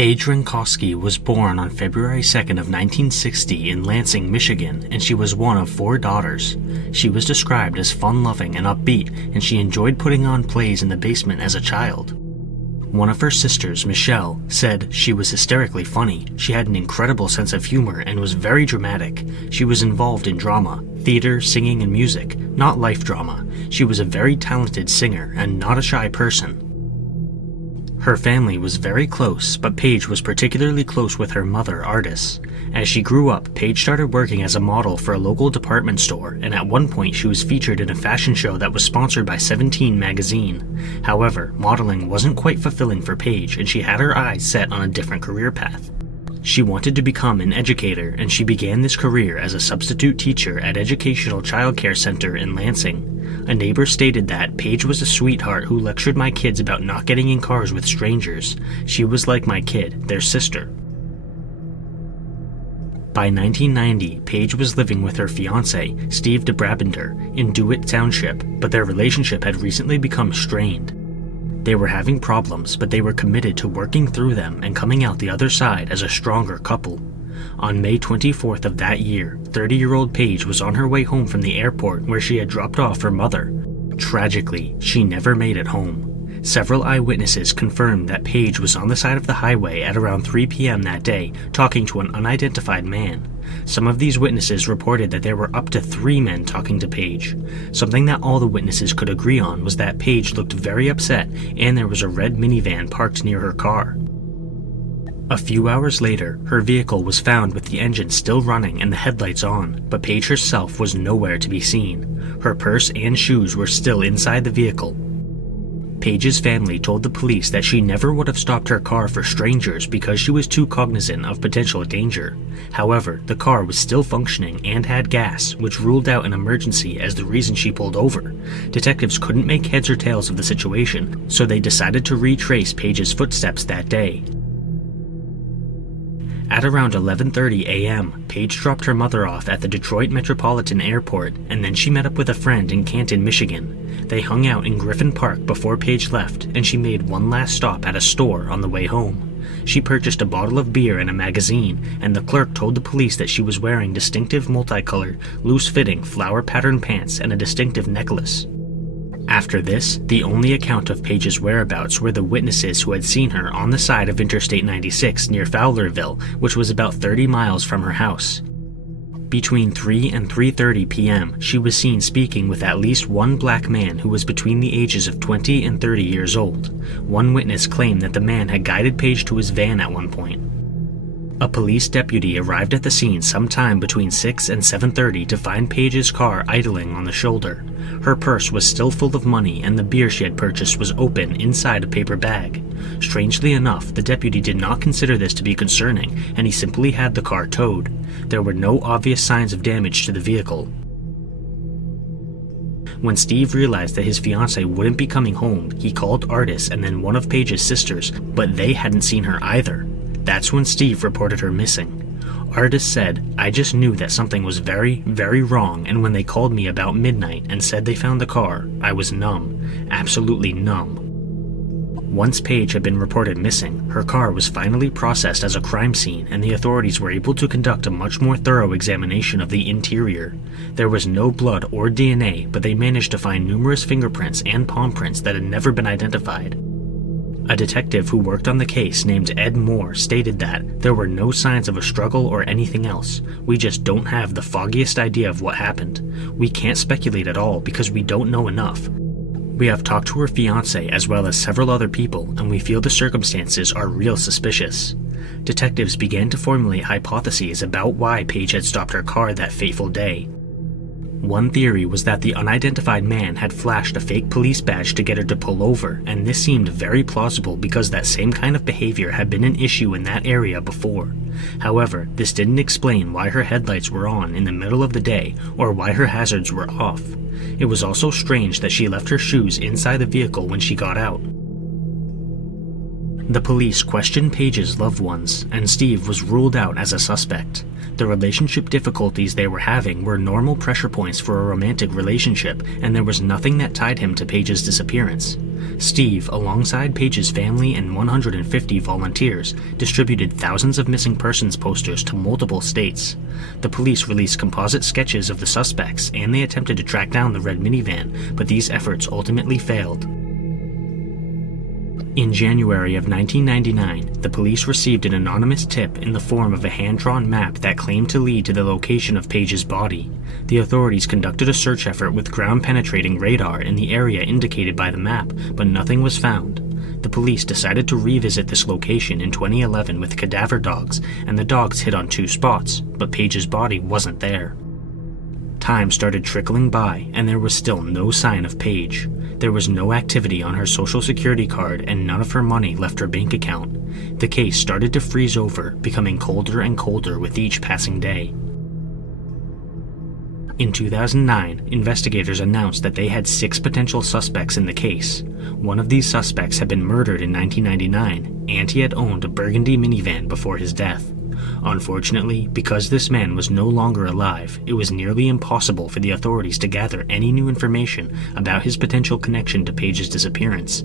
Paige Renkoski was born on February 2nd of 1960 in Lansing, Michigan, and she was one of 4 daughters. She was described as fun-loving and upbeat, and she enjoyed putting on plays in the basement as a child. One of her sisters, Michelle, said she was hysterically funny. She had an incredible sense of humor and was very dramatic. She was involved in drama, theater, singing, and music, not life drama. She was a very talented singer and not a shy person. Her family was very close, but Paige was particularly close with her mother, Ardis. As she grew up, Paige started working as a model for a local department store, and at one point she was featured in a fashion show that was sponsored by 17 magazine. However, modeling wasn't quite fulfilling for Paige, and she had her eyes set on a different career path. She wanted to become an educator, and she began this career as a substitute teacher at Educational Childcare Center in Lansing. A neighbor stated that Paige was a sweetheart who lectured my kids about not getting in cars with strangers. She was like my kid, their sister. By 1990, Paige was living with her fiancé, Steve DeBrabender, in DeWitt Township, but their relationship had recently become strained. They were having problems, but they were committed to working through them and coming out the other side as a stronger couple. On May 24th of that year, 30-year-old Paige was on her way home from the airport where she had dropped off her mother. Tragically, she never made it home. Several eyewitnesses confirmed that Paige was on the side of the highway at around 3 p.m. that day, talking to an unidentified man. Some of these witnesses reported that there were up to 3 men talking to Paige. Something that all the witnesses could agree on was that Paige looked very upset and there was a red minivan parked near her car. A few hours later, her vehicle was found with the engine still running and the headlights on, but Paige herself was nowhere to be seen. Her purse and shoes were still inside the vehicle. Paige's family told the police that she never would have stopped her car for strangers because she was too cognizant of potential danger. However, the car was still functioning and had gas, which ruled out an emergency as the reason she pulled over. Detectives couldn't make heads or tails of the situation, so they decided to retrace Paige's footsteps that day. At around 11:30 a.m., Paige dropped her mother off at the Detroit Metropolitan Airport, and then she met up with a friend in Canton, Michigan. They hung out in Griffin Park before Paige left, and she made one last stop at a store on the way home. She purchased a bottle of beer and a magazine, and the clerk told the police that she was wearing distinctive multicolored, loose-fitting, flower-patterned pants and a distinctive necklace. After this, the only account of Paige's whereabouts were the witnesses who had seen her on the side of Interstate 96 near Fowlerville, which was about 30 miles from her house. Between 3 and 3:30 p.m., she was seen speaking with at least one black man who was between the ages of 20 and 30 years old. One witness claimed that the man had guided Paige to his van at one point. A police deputy arrived at the scene sometime between 6 and 7:30 to find Paige's car idling on the shoulder. Her purse was still full of money and the beer she had purchased was open inside a paper bag. Strangely enough, the deputy did not consider this to be concerning and he simply had the car towed. There were no obvious signs of damage to the vehicle. When Steve realized that his fiancée wouldn't be coming home, he called Ardis and then one of Paige's sisters, but they hadn't seen her either. That's when Steve reported her missing. Ardis said, "I just knew that something was very, very wrong, and when they called me about midnight and said they found the car, I was numb, absolutely numb." Once Paige had been reported missing, her car was finally processed as a crime scene and the authorities were able to conduct a much more thorough examination of the interior. There was no blood or DNA, but they managed to find numerous fingerprints and palm prints that had never been identified. A detective who worked on the case named Ed Moore stated that there were no signs of a struggle or anything else. We just don't have the foggiest idea of what happened. We can't speculate at all because we don't know enough. We have talked to her fiancé as well as several other people, and we feel the circumstances are real suspicious. Detectives began to formulate hypotheses about why Paige had stopped her car that fateful day. One theory was that the unidentified man had flashed a fake police badge to get her to pull over, and this seemed very plausible because that same kind of behavior had been an issue in that area before. However, this didn't explain why her headlights were on in the middle of the day or why her hazards were off. It was also strange that she left her shoes inside the vehicle when she got out. The police questioned Paige's loved ones, and Steve was ruled out as a suspect. The relationship difficulties they were having were normal pressure points for a romantic relationship, and there was nothing that tied him to Paige's disappearance. Steve, alongside Paige's family and 150 volunteers, distributed thousands of missing persons posters to multiple states. The police released composite sketches of the suspects, and they attempted to track down the red minivan, but these efforts ultimately failed. In January of 1999, the police received an anonymous tip in the form of a hand-drawn map that claimed to lead to the location of Paige's body. The authorities conducted a search effort with ground-penetrating radar in the area indicated by the map, but nothing was found. The police decided to revisit this location in 2011 with cadaver dogs, and the dogs hit on 2 spots, but Paige's body wasn't there. Time started trickling by, and there was still no sign of Paige. There was no activity on her social security card, and none of her money left her bank account. The case started to freeze over, becoming colder and colder with each passing day. In 2009, investigators announced that they had 6 potential suspects in the case. One of these suspects had been murdered in 1999, and he had owned a burgundy minivan before his death. Unfortunately, because this man was no longer alive, it was nearly impossible for the authorities to gather any new information about his potential connection to Paige's disappearance.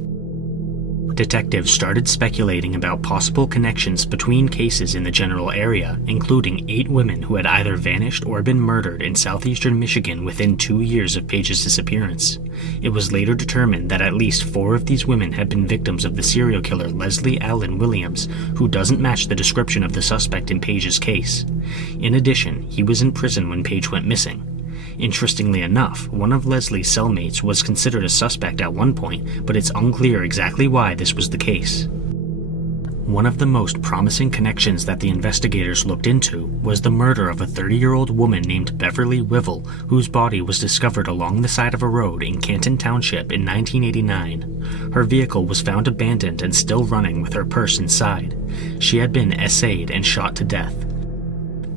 Detectives started speculating about possible connections between cases in the general area, including 8 women who had either vanished or been murdered in southeastern Michigan within 2 years of Paige's disappearance. It was later determined that at least 4 of these women had been victims of the serial killer Leslie Allen Williams, who doesn't match the description of the suspect in Paige's case. In addition, he was in prison when Paige went missing. Interestingly enough, one of Leslie's cellmates was considered a suspect at one point, but it's unclear exactly why this was the case. One of the most promising connections that the investigators looked into was the murder of a 30-year-old woman named Beverly Wivel, whose body was discovered along the side of a road in Canton Township in 1989. Her vehicle was found abandoned and still running with her purse inside. She had been essayed and shot to death.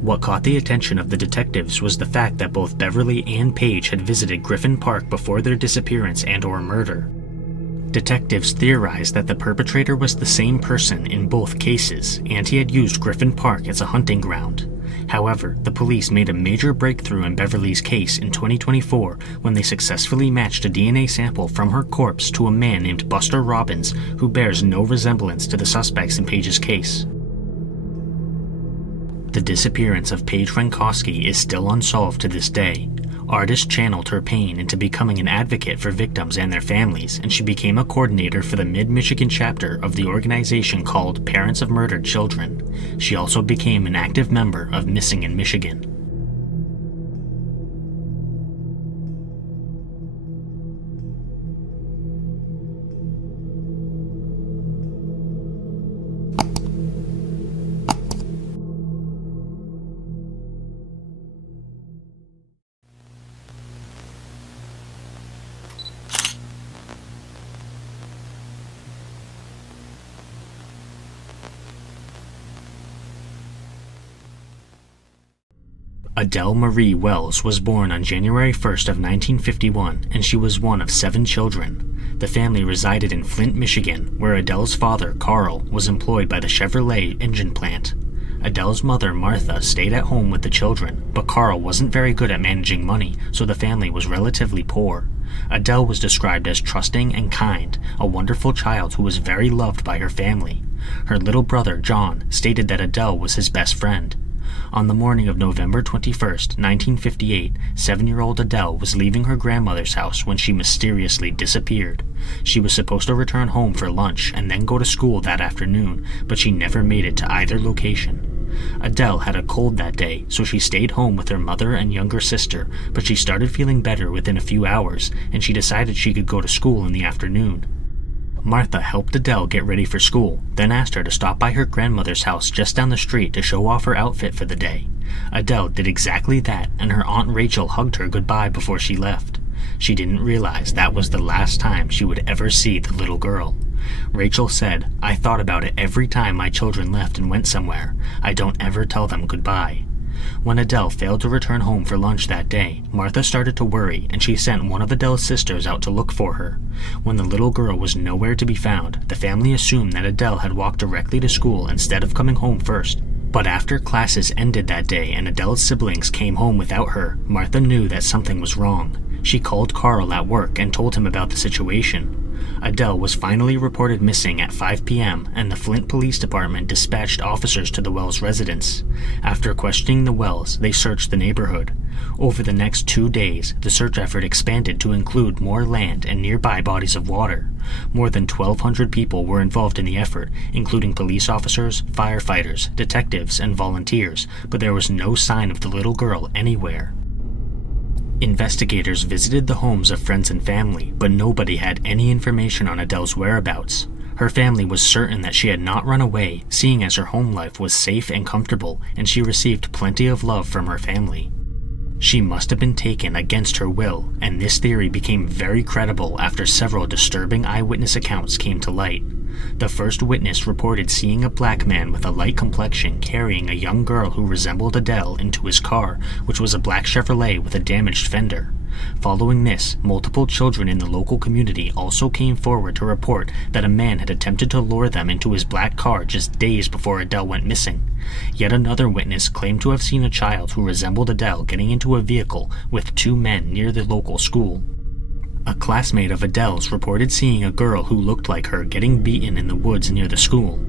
What caught the attention of the detectives was the fact that both Beverly and Paige had visited Griffin Park before their disappearance and/or murder. Detectives theorized that the perpetrator was the same person in both cases, and he had used Griffin Park as a hunting ground. However, the police made a major breakthrough in Beverly's case in 2024 when they successfully matched a DNA sample from her corpse to a man named Buster Robbins, who bears no resemblance to the suspects in Paige's case. The disappearance of Paige Renkoski is still unsolved to this day. Artist channeled her pain into becoming an advocate for victims and their families, and she became a coordinator for the Mid-Michigan chapter of the organization called Parents of Murdered Children. She also became an active member of Missing in Michigan. Adele Marie Wells was born on January 1st of 1951, and she was one of 7 children. The family resided in Flint, Michigan, where Adele's father, Carl, was employed by the Chevrolet engine plant. Adele's mother, Martha, stayed at home with the children, but Carl wasn't very good at managing money, so the family was relatively poor. Adele was described as trusting and kind, a wonderful child who was very loved by her family. Her little brother, John, stated that Adele was his best friend. On the morning of November 21st, 1958, 7-year-old Adele was leaving her grandmother's house when she mysteriously disappeared. She was supposed to return home for lunch and then go to school that afternoon, but she never made it to either location. Adele had a cold that day, so she stayed home with her mother and younger sister, but she started feeling better within a few hours, and she decided she could go to school in the afternoon. Martha helped Adele get ready for school, then asked her to stop by her grandmother's house just down the street to show off her outfit for the day. Adele did exactly that, and her Aunt Rachel hugged her goodbye before she left. She didn't realize that was the last time she would ever see the little girl. Rachel said, "I thought about it every time my children left and went somewhere. I don't ever tell them goodbye." When Adele failed to return home for lunch that day, Martha started to worry, and she sent one of Adele's sisters out to look for her. When the little girl was nowhere to be found, the family assumed that Adele had walked directly to school instead of coming home first. But after classes ended that day and Adele's siblings came home without her, Martha knew that something was wrong. She called Carl at work and told him about the situation. Adele was finally reported missing at 5 p.m. and the Flint Police Department dispatched officers to the Wells residence. After questioning the Wells, they searched the neighborhood. Over the next 2 days, the search effort expanded to include more land and nearby bodies of water. More than 1,200 people were involved in the effort, including police officers, firefighters, detectives, and volunteers, but there was no sign of the little girl anywhere. Investigators visited the homes of friends and family, but nobody had any information on Adele's whereabouts. Her family was certain that she had not run away, seeing as her home life was safe and comfortable, and she received plenty of love from her family. She must have been taken against her will, and this theory became very credible after several disturbing eyewitness accounts came to light. The first witness reported seeing a black man with a light complexion carrying a young girl who resembled Adele into his car, which was a black Chevrolet with a damaged fender. Following this, multiple children in the local community also came forward to report that a man had attempted to lure them into his black car just days before Adele went missing. Yet another witness claimed to have seen a child who resembled Adele getting into a vehicle with 2 men near the local school. A classmate of Adele's reported seeing a girl who looked like her getting beaten in the woods near the school.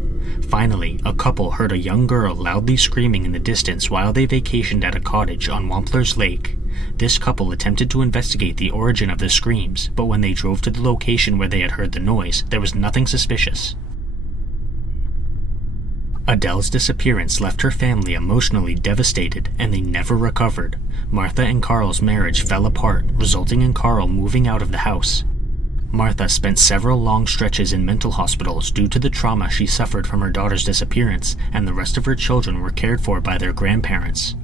Finally, a couple heard a young girl loudly screaming in the distance while they vacationed at a cottage on Wampler's Lake. This couple attempted to investigate the origin of the screams, but when they drove to the location where they had heard the noise, there was nothing suspicious. Adele's disappearance left her family emotionally devastated, and they never recovered. Martha and Carl's marriage fell apart, resulting in Carl moving out of the house. Martha spent several long stretches in mental hospitals due to the trauma she suffered from her daughter's disappearance, and the rest of her children were cared for by their grandparents.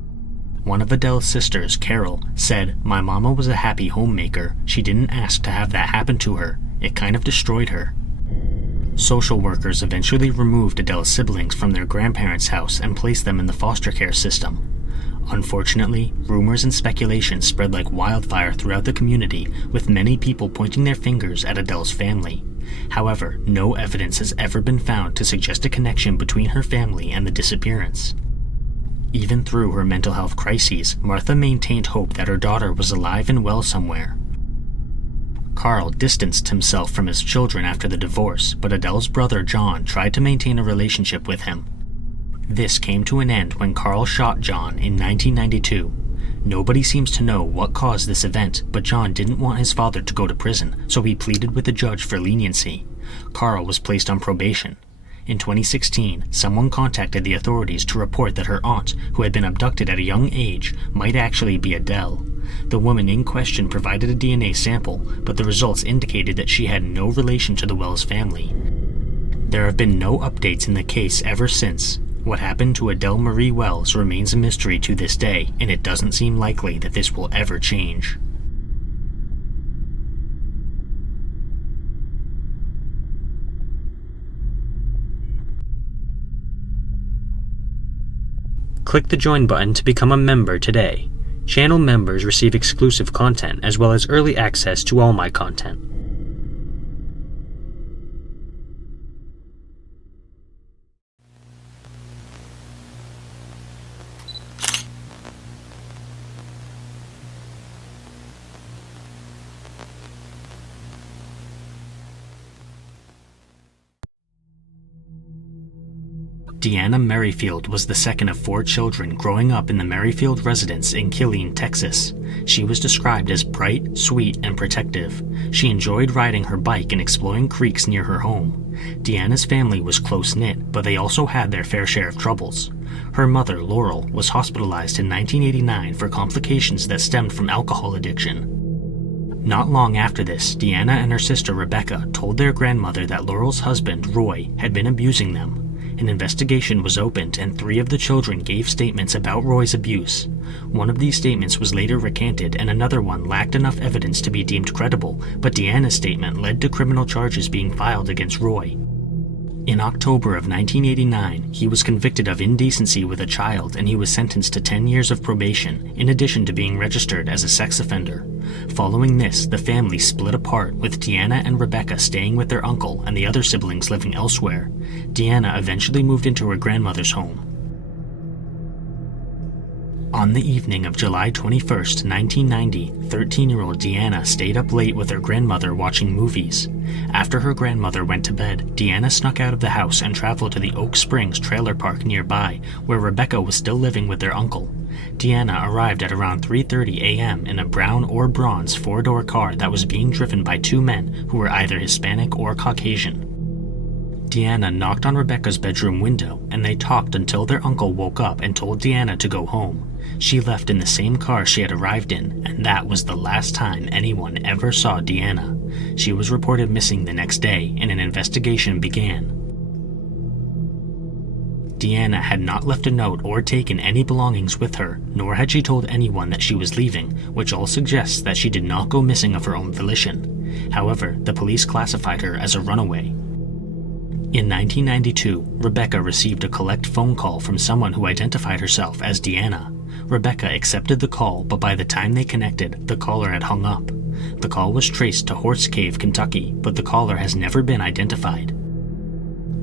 One of Adele's sisters, Carol, said, "My mama was a happy homemaker. She didn't ask to have that happen to her. It kind of destroyed her." Social workers eventually removed Adele's siblings from their grandparents' house and placed them in the foster care system. Unfortunately, rumors and speculation spread like wildfire throughout the community, with many people pointing their fingers at Adele's family. However, no evidence has ever been found to suggest a connection between her family and the disappearance. Even through her mental health crises, Martha maintained hope that her daughter was alive and well somewhere. Carl distanced himself from his children after the divorce, but Adele's brother John tried to maintain a relationship with him. This came to an end when Carl shot John in 1992. Nobody seems to know what caused this event, but John didn't want his father to go to prison, so he pleaded with the judge for leniency. Carl was placed on probation. In 2016, someone contacted the authorities to report that her aunt, who had been abducted at a young age, might actually be Adele. The woman in question provided a DNA sample, but the results indicated that she had no relation to the Wells family. There have been no updates in the case ever since. What happened to Adele Marie Wells remains a mystery to this day, and it doesn't seem likely that this will ever change. Click the join button to become a member today. Channel members receive exclusive content as well as early access to all my content. Deanna Merryfield was the second of 4 children growing up in the Merryfield residence in Killeen, Texas. She was described as bright, sweet, and protective. She enjoyed riding her bike and exploring creeks near her home. Deanna's family was close-knit, but they also had their fair share of troubles. Her mother, Laurel, was hospitalized in 1989 for complications that stemmed from alcohol addiction. Not long after this, Deanna and her sister Rebecca told their grandmother that Laurel's husband, Roy, had been abusing them. An investigation was opened and 3 of the children gave statements about Roy's abuse. One of these statements was later recanted and another one lacked enough evidence to be deemed credible, but Deanna's statement led to criminal charges being filed against Roy. In October of 1989, he was convicted of indecency with a child and he was sentenced to 10 years of probation, in addition to being registered as a sex offender. Following this, the family split apart, with Deanna and Rebecca staying with their uncle and the other siblings living elsewhere. Deanna eventually moved into her grandmother's home. On the evening of July 21st, 1990, 13-year-old Deanna stayed up late with her grandmother watching movies. After her grandmother went to bed, Deanna snuck out of the house and traveled to the Oak Springs trailer park nearby, where Rebecca was still living with their uncle. Deanna arrived at around 3:30 a.m. in a brown or bronze four-door car that was being driven by two men who were either Hispanic or Caucasian. Deanna knocked on Rebecca's bedroom window, and they talked until their uncle woke up and told Deanna to go home. She left in the same car she had arrived in, and that was the last time anyone ever saw Deanna. She was reported missing the next day, and an investigation began. Deanna had not left a note or taken any belongings with her, nor had she told anyone that she was leaving, which all suggests that she did not go missing of her own volition. However, the police classified her as a runaway. In 1992, Rebecca received a collect phone call from someone who identified herself as Deanna. Rebecca accepted the call, but by the time they connected, the caller had hung up. The call was traced to Horse Cave, Kentucky, but the caller has never been identified.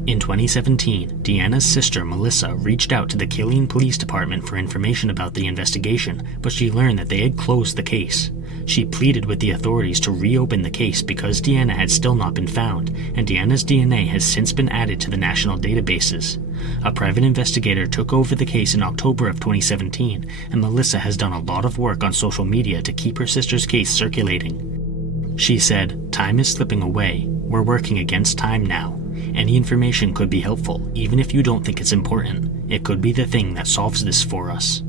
In 2017, Deanna's sister Melissa reached out to the Killeen Police Department for information about the investigation, but she learned that they had closed the case. She pleaded with the authorities to reopen the case because Deanna had still not been found, and Deanna's DNA has since been added to the national databases. A private investigator took over the case in October of 2017, and Melissa has done a lot of work on social media to keep her sister's case circulating. She said, "Time is slipping away. We're working against time now. Any information could be helpful, even if you don't think it's important. It could be the thing that solves this for us."